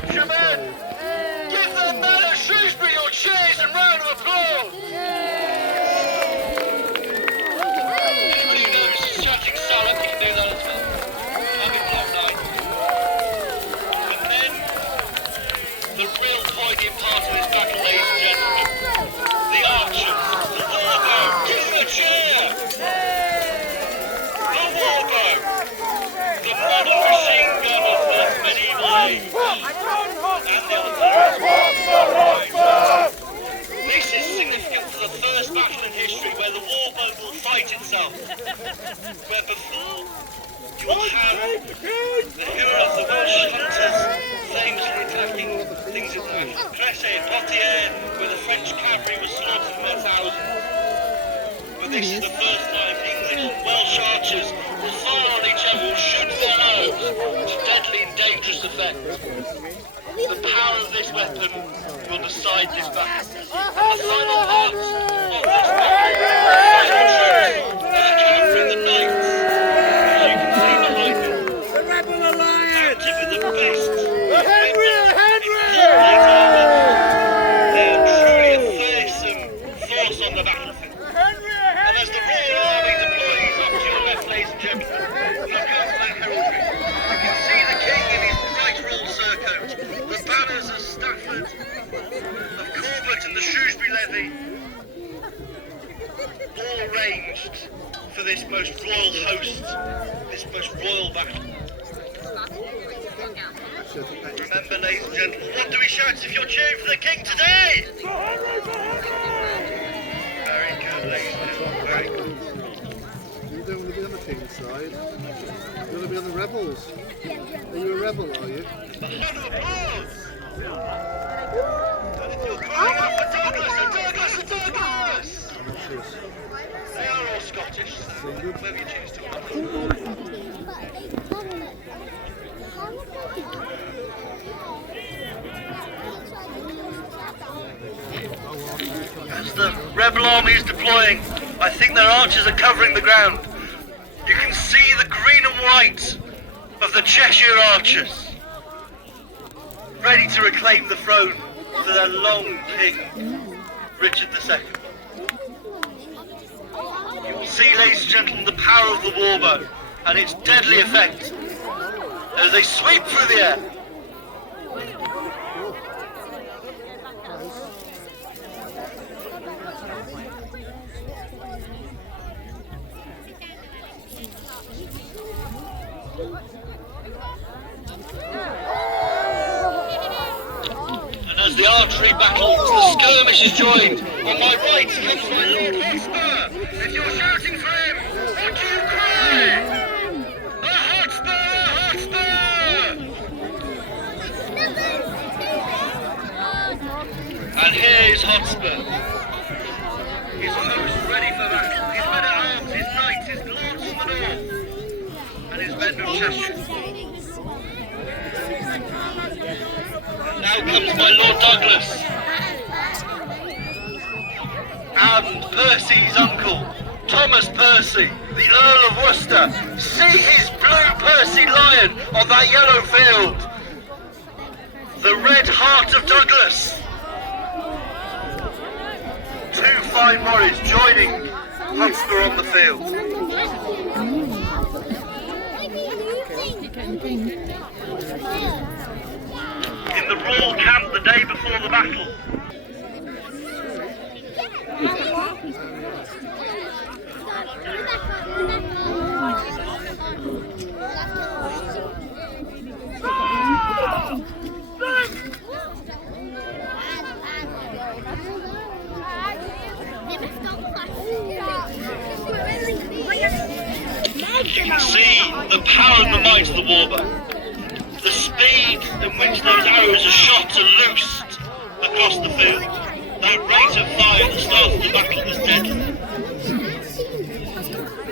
capture men! Give the men of Shrewsbury your cheers and round of applause! Anybody who knows shouting salad can do that as well. Having block night. And then, the real poignant part of this battle, ladies and gentlemen. The archers, the warbow, give them a cheer! The warbow, the modern machine gun of the medieval age. And the This is significant for the first battle in history where the warbow will fight itself. Where before, you will have the heroes, the Welsh hunters, famously attacking things in the Cressy and Poitiers, where the French cavalry was slaughtered by thousands. But this is the first time English and Welsh archers will fire on each other, will shoot their arrows to deadly and dangerous effect. The power of this weapon will decide this battle. And the final part of this battle, the final troops, are the cavalry and the knights. As you can see behind me, The Rebel Alliance! active with the best. Henry! They are truly a fearsome force on the battlefield. And as the Royal Army deploys up to your left, ladies and gentlemen, look out for that heraldry. You can see the King in his bright roll surcoat, the banners of Stafford, of Corbett and the Shrewsbury levy, all ranged for this most royal host, this most royal battle. Remember, ladies and gentlemen, what do we shout if you're cheering for the King today? Very good, ladies and gentlemen, very good. You don't want to be on the King's side. You want to be on the Rebels. Are you a rebel, are you? A round of applause! And if you're crying out for Douglas, a Douglas, a Douglas! They are all Scottish, so whoever you choose to. As the rebel army is deploying, I think their archers are covering the ground. You can see the green and white of the Cheshire archers, ready to reclaim the throne for their long king, Richard II. You will see, ladies and gentlemen, the power of the warbow and its deadly effect as they sweep through the air. As the archery battles, the skirmish is joined. On my right comes my Lord Hotspur. If you're shouting for him, what do you cry? A Hotspur! A Hotspur! And here is Hotspur. His host ready for battle. His men at arms, his knights, his lords from the north, and his men of Cheshire. Now comes my Lord Douglas and Percy's uncle, Thomas Percy, the Earl of Worcester. See his blue Percy lion on that yellow field. The red heart of Douglas. Two fine warriors joining Hotspur on the field. In the royal camp the day before the battle. You can see the power and the might of the warbow. The speed in which those arrows are shot and loosed across the field. That rate of fire at the start of the battle was deadly.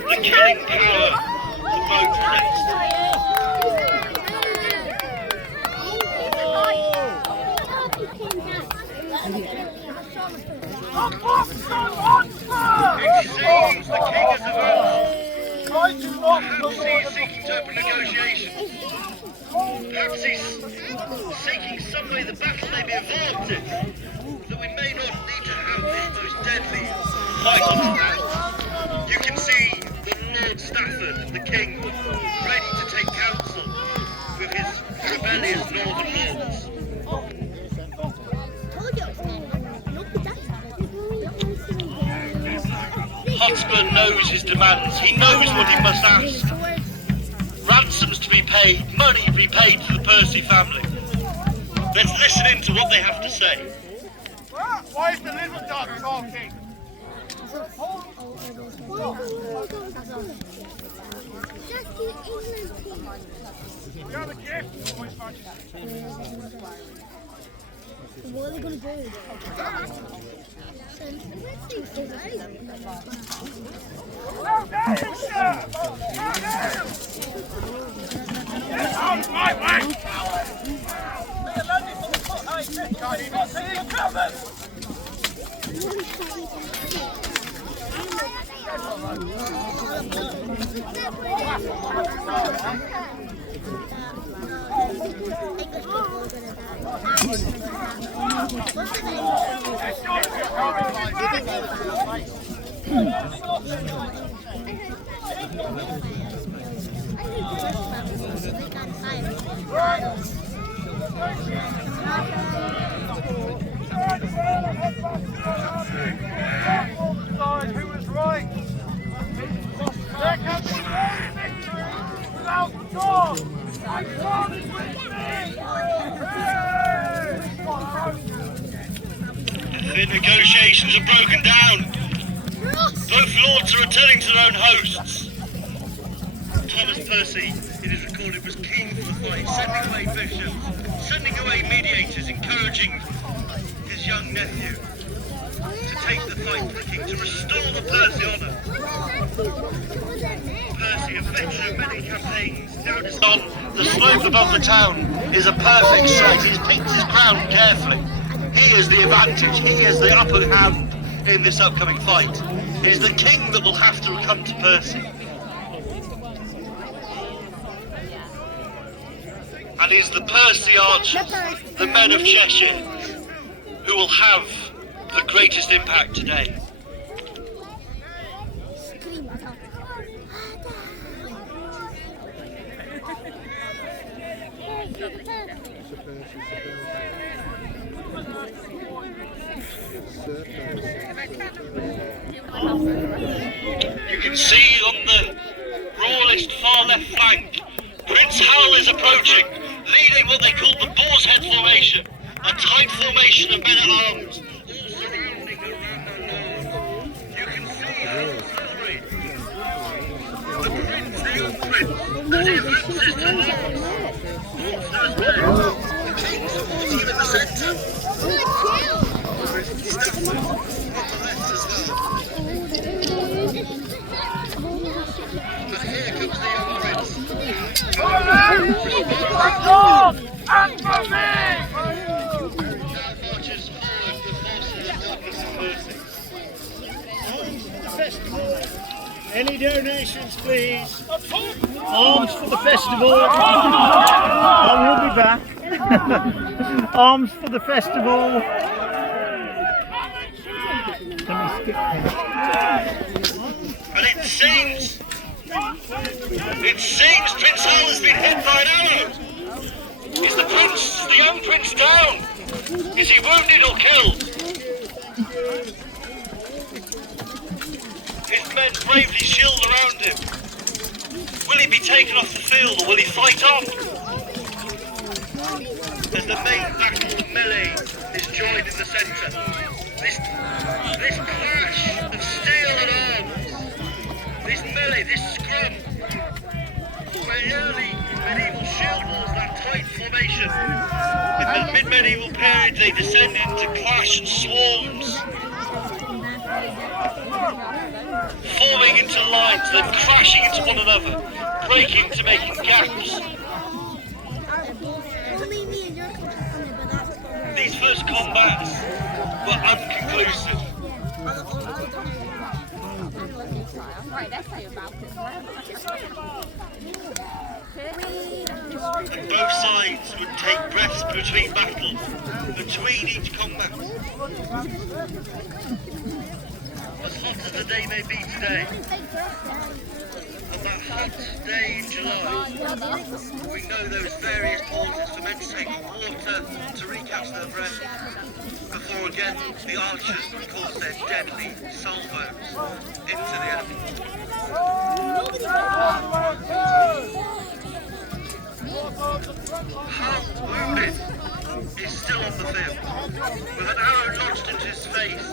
The killing power of both fronts. It seems the king has advanced. Perhaps he's seeking to open negotiations. Perhaps he's seeking some way the battle may be averted, that we may not need to have this most deadly fight on hand. You can see the Lord Stafford, the King, ready to take counsel with his rebellious northern lords. Hotspur knows his demands. He knows what he must ask. Ransoms to be paid, money repaid to the Percy family. Let's listen in to what they have to say. Why is the little dog talking? We have a gift. What are they going to do? Out my way! Can't even see it coming! Who was right? There can be no victory without the door! And God is with me! The negotiations are broken down. Both lords are returning to their own hosts. Thomas Percy, it is recorded, was keen for the fight, sending away bishops, sending away mediators, encouraging his young nephew to take the fight to the king, to restore the Percy honour. Percy, a veteran of many campaigns, now just on the slope above the town is a perfect sight. He's picked his ground carefully. He is the advantage, he is the upper hand in this upcoming fight. It is the king that will have to come to Percy. And it is the Percy archers, the men of Cheshire, who will have the greatest impact today. You can see on the royalist far left flank, Prince Howell is approaching, leading what they call the Boar's Head formation, a tight formation of men at arms, all surrounding around the lord. You can see Howell's cavalry. The prince, the young prince, as he advances to Lawrence. Shrewsbury, the king's walking in the centre. Stafford on the left as well. And here comes the young prince. And for me! Now marches forward the forces of Douglas and Percy. Any donations, please? Arms for the festival. I will be back. Arms for the festival. Let me skip here. And it seems Prince Hal has been hit by an arrow. Is the young prince down? Is he wounded or killed? His men bravely shield around him. Will he be taken off the field or will he fight on? As the main battle, the melee, is joined in the centre. This clash of steel and arms, this melee, this scrum, where early medieval shield wars, that tight formation. In the mid-medieval period, they descend into clash swarms, forming into lines, then crashing into one another, breaking to making gaps. These first combats were unconclusive. Right, let's say about it. and both sides would take breaths between battles, between each combat. As hot as the day may be today, on that hot day in July, we know those various pauses for men to take water to recapture their breath, before again the archers would cause their deadly salvos into the enemy. Hal, wounded, is still on the field, with an arrow lodged into his face.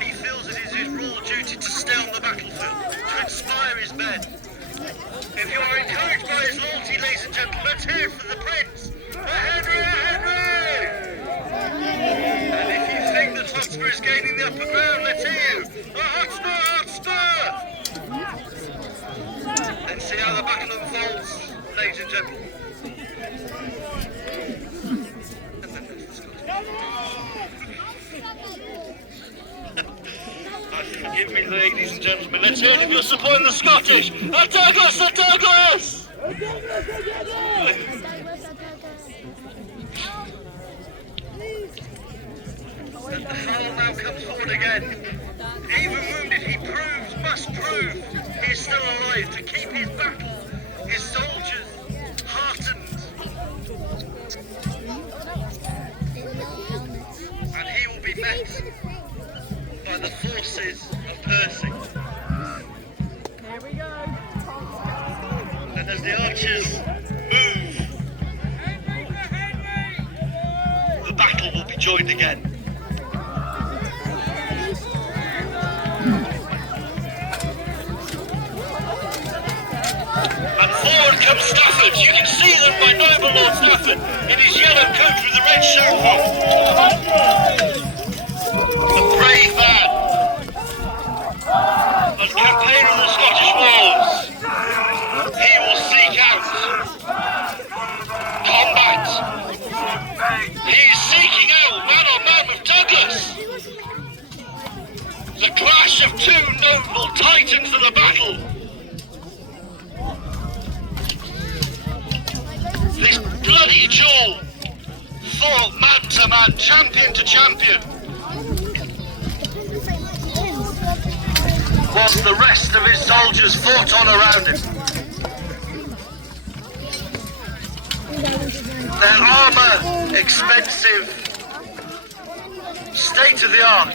He feels it is his royal duty to stay on the battlefield, to inspire his men. If you are encouraged by his loyalty, ladies and gentlemen, let's hear it for the Prince! Henry! And if you think that Hotspur is gaining the upper ground, let's hear you! Hotspur! And see how the battle unfolds, ladies and gentlemen. Forgive me, ladies and gentlemen, let's hear it if you're supporting the Scottish! A Douglas! A Douglas! And the foul now comes forward again. Even wounded, he must prove he is still alive to keep his battle, his soldiers heartened. And he will be met by the forces of Percy. Here we go. And as the archers move, the battle will be joined again. And forward comes Stafford. You can see them by noble Lord Stafford in his yellow coat with the red chevron. A brave man, and campaigner of the Scottish wars. He will seek out combat. He is seeking out man on man with Douglas. The clash of two noble titans of the battle. This bloody duel fought man to man, champion to champion. Whilst the rest of his soldiers fought on around him. Their armour, expensive, state of the art.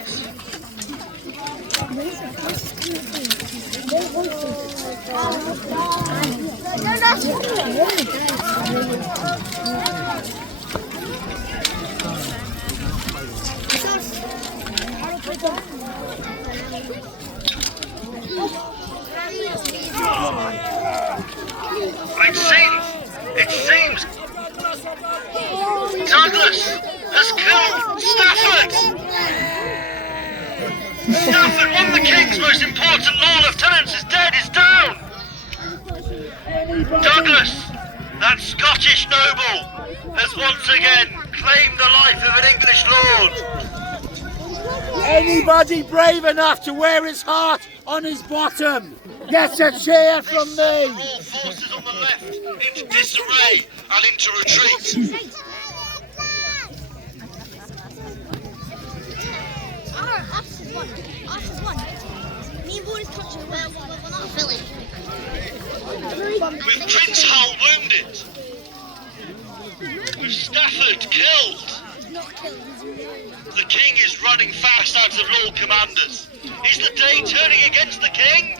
It seems Douglas has killed Stafford! Stafford, one of the King's most important Lord Lieutenants, is dead, is down! Douglas, that Scottish noble, has once again claimed the life of an English lord. Anybody brave enough to wear his heart on his bottom gets a cheer from me. All forces on the left into disarray and into retreat. Archer's won. Me and Boris country, we're not a village. With Prince Hull wounded. With Stafford killed. The King is running fast out of Lord Commanders. Is the day turning against the King?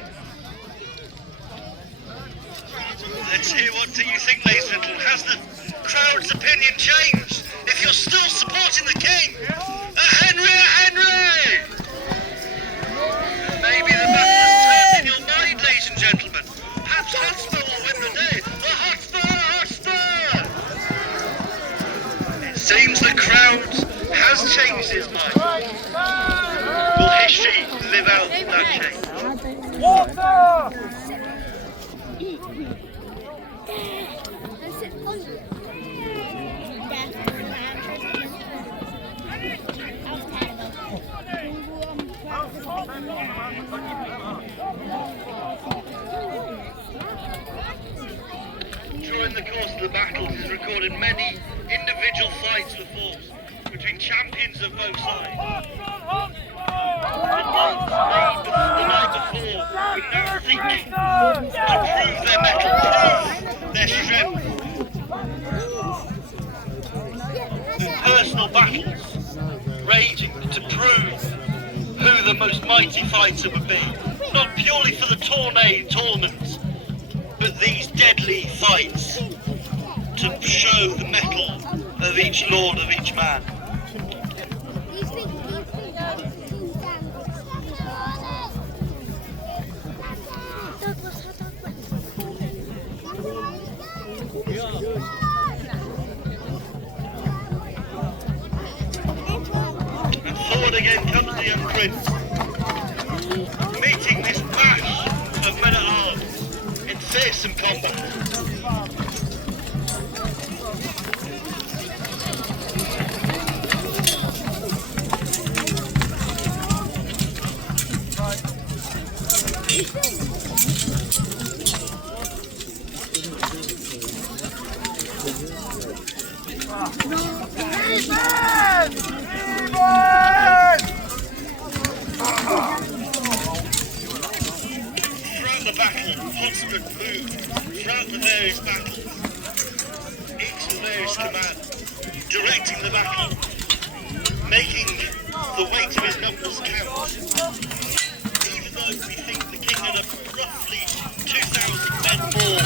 Let's hear what do you think, ladies and gentlemen. Has the crowd's opinion changed? If you're still supporting the King, a Henry, a Henry! Maybe the battle has turned in your mind, ladies and gentlemen. Perhaps Hotspur will win the day. The Hotspur, Hotspur! It seems the crowd has changed his mind. Will history live out that change? Water! During the course of the battle, of both sides. The night before, with no thinking, to prove their mettle, prove their strength. Personal battles raging to prove who the most mighty fighter would be. Not purely for the tournaments, but these deadly fights to show the mettle of each lord, of each man. And forward again comes the young prince, meeting this mash of men-at-arms in fearsome combat. Throughout the battle, Hotspur moved throughout the various battles, each with various commands, directing the battle, making the weight of his numbers count. Even though we think the king had roughly 2,000 men more,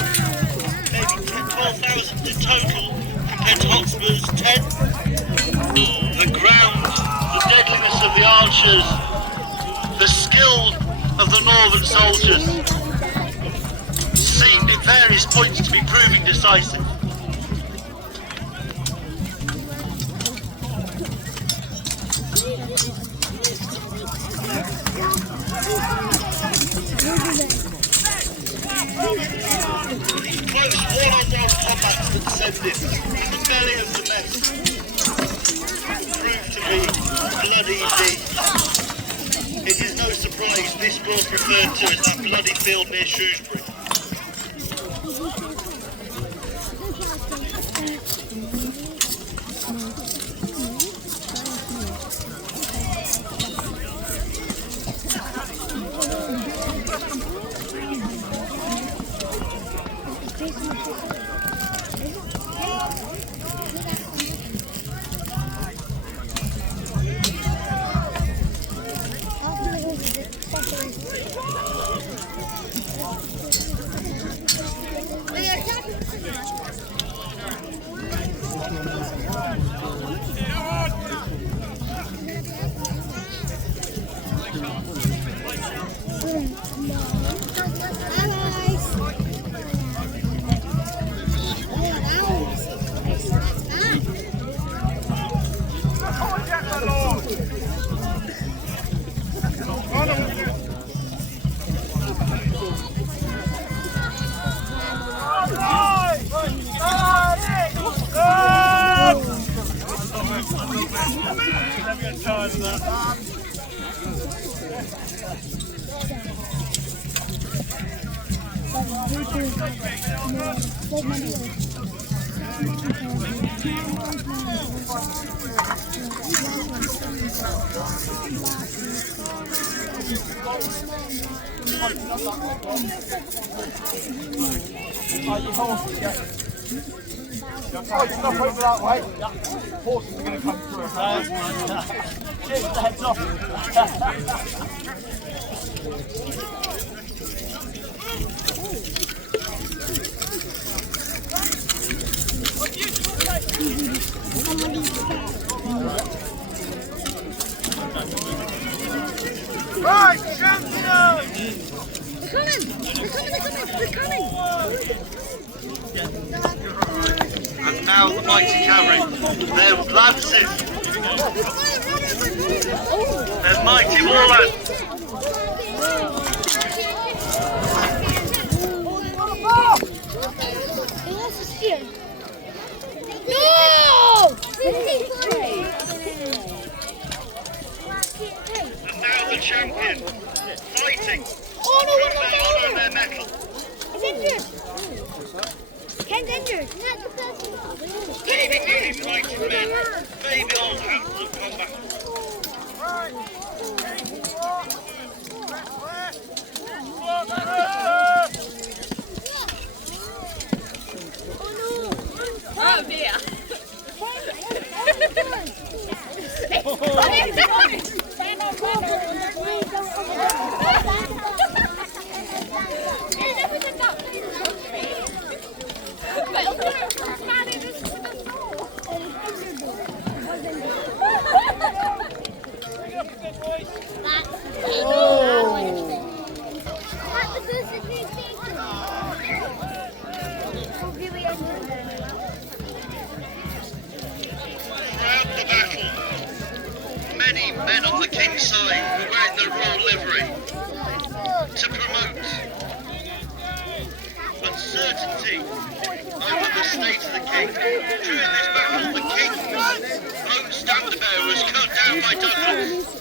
maybe 12,000 in total compared to Hotspur's 10, the ground, the deadliness of the archers, the skill of the northern soldiers seemed at various points to be proving decisive. These close one-on-one combats that descended in the belly of the mess proved to be bloody indeed. It is no surprise this was referred to as that bloody field near Shrewsbury. Stop over that way. Horses are going to come through. Cheers, the heads off. Right, champions! They're coming! And now the mighty cavalry, their lances, their mighty war lances. He lost his spear. No! And now the champion, fighting, Oh no, their honour and their mettle. he's injured. Ken's injured. These mighty men, maybe old hands of combat. many men on the king's side who were wearing the royal livery to promote uncertainty over the state of the king. During this battle, the king's own standard bearer was cut down by Douglas.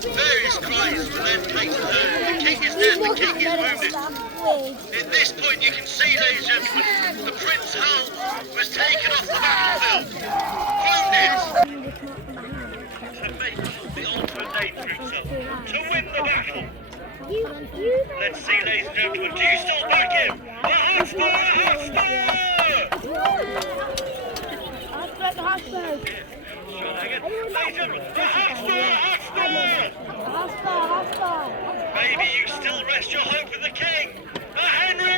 Various cries were then taken heard. The king is dead, the king is wounded. At this point you can see, ladies and gentlemen, the Prince Hull was taken off the battlefield, wounded, to make the ultimate name for himself, to win the battle. Let's see, ladies and gentlemen, do you still back him? The Hotspur! Maybe you still rest your hope in the king. A Henry!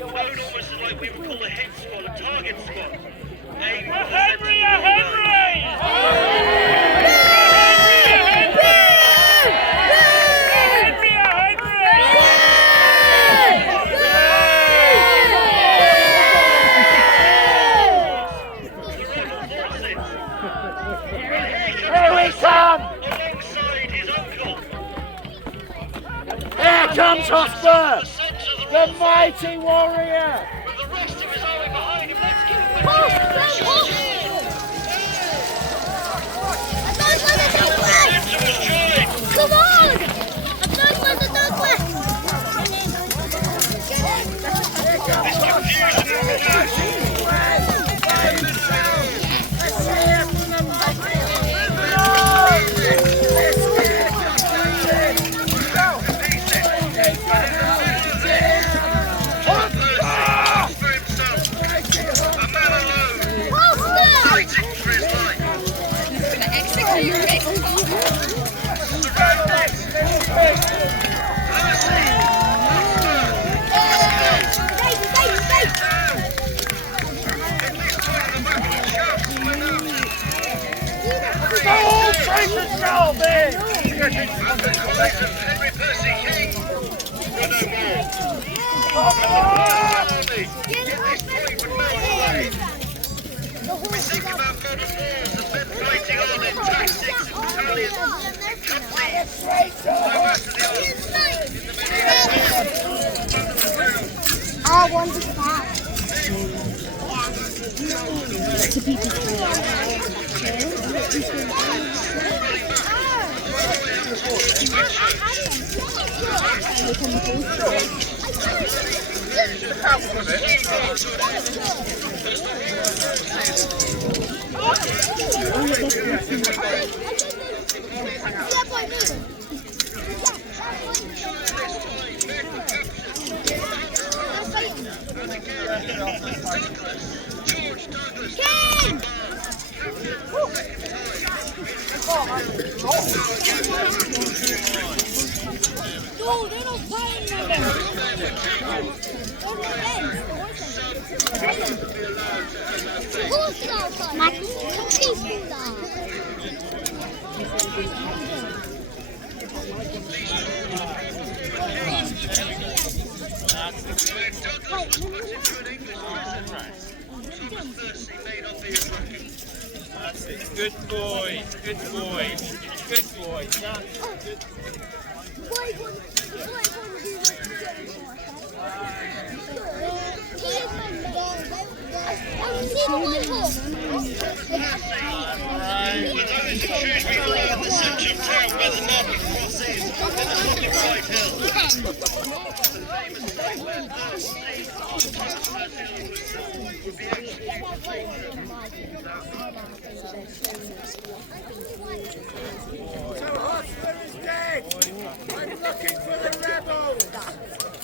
Known almost as like we would call a hit squad, a target squad. A Henry! Alongside his uncle. Here comes Hotspur, the mighty warrior. With the rest of his army behind him, let's give him a Come on! A dog was a dog was! This confusion in the house. For himself, a man alone, fighting for his life. Henry Percy King were no more. Army at this point would melt away. We think about modern wars as men fighting on in tactics and battalions and companies. No matter the odds. In the medieval I want to start. George Douglas. King! No, they're not playing now. That's it. Good boy. Good boy. Good boy. That's good. For those in Shrewsbury who are in the centre of town where the market cross is, in the public White Hill. The famous site where would be executed. So Hotspur is dead. I'm looking for the rebels.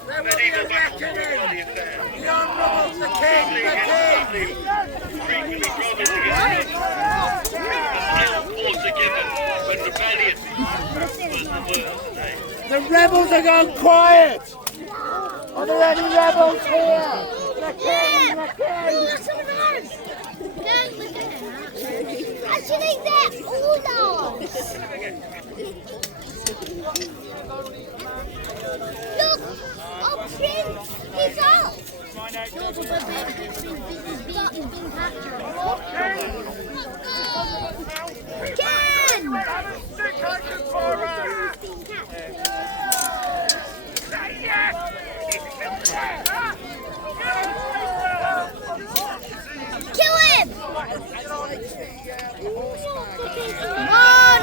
There will be Medieval a battles were reckoning. bloody affair. The honourables, the king, the king. Frequently brothers against men. The still quarter given when rebellion was the word of the day. The rebels are gone quiet. Are there any rebels here? The king, the king. Actually, they're all dogs. Look! Oh, Prince! He's out! Look, he's been captured. Ken! Kill him! Come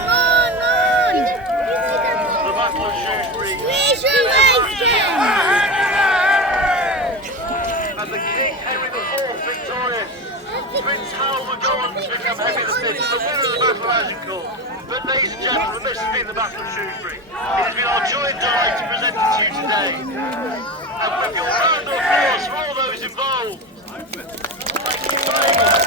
on! The Battle of Shrewsbury. Squeeze your legs, Ken! And the King Henry IV victorious. Prince Hal will go on to become Henry V, the winner of the Battle of Agincourt. But ladies and gentlemen, this has been the Battle of Shrewsbury. It has been our joy and delight to present it to you today. And with your round of applause for all those involved. Thank you very much.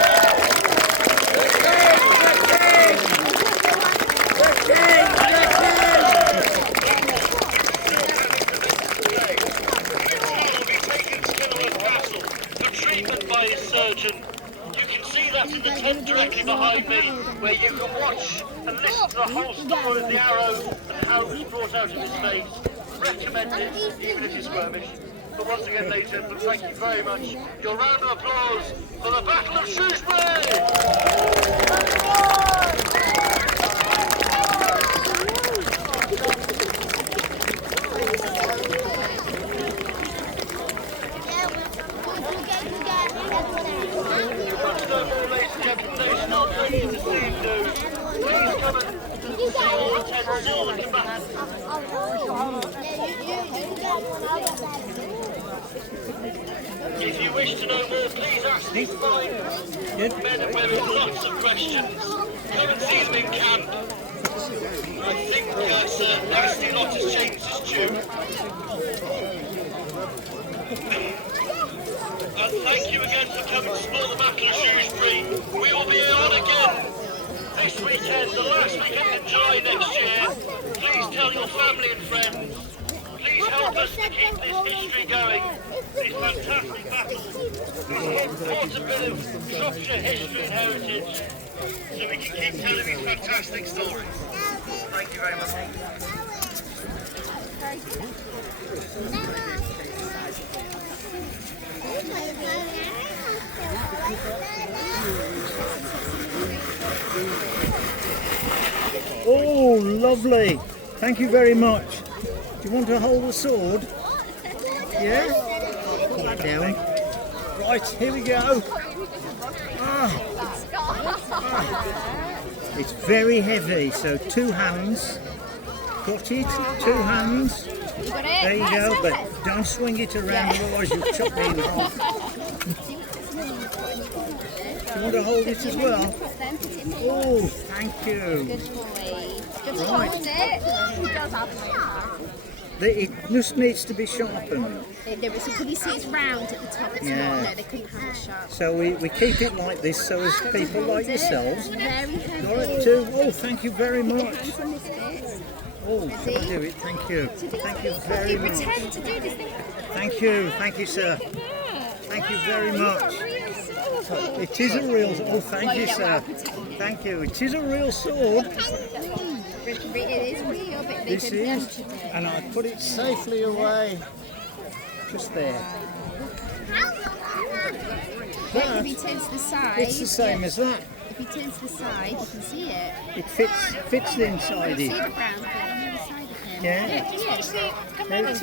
By his surgeon. You can see that in the tent directly behind me, where you can watch and listen to the whole story of the arrow and how it was brought out of his face. Recommend it, even if you're skirmish. But once again, ladies and gentlemen, thank you very much. Your round of applause for the Battle of Shrewsbury! If you wish to know more, please ask these fine men and women lots of questions. Come and see them in camp. I think Sir Nasty Lot has changed his tune. And thank you again for coming to support the Battle of Shrewsbury. We will be on again this weekend, the last weekend in July next year. Please tell your family and friends. Please help us to keep this history going. This fantastic battle. This important bit of Shropshire history and heritage. So we can keep telling these fantastic stories. Thank you very much. Oh, lovely. Thank you very much. Do you want to hold the sword? Yeah? Put that down. Right, here we go. It's very heavy, so 2 hands. Got it? 2 hands. There you go, but don't swing it around, otherwise you'll chop me in half. Do you want to hold it as well? Oh, thank you. Right. It just needs to be sharpened. Could you see it's round at the top? It's not, no, they couldn't have it sharp. So we keep it like this so as people like yourselves. Very heavy. Got it too. Oh, thank you very much. Oh, can I do it? Thank you. Thank you very much. Pretend to do this thing. Thank you, sir. Thank you very much. It is a real. Oh, thank you, sir. Thank you. It is a real sword. It is real, but This is, and I put it safely away. Just there. If you turn to the side, It's the same as that. if you turn to the side, you can see it. It fits inside See it. the brown bit on the other side of him. Yeah. Yeah, There it is.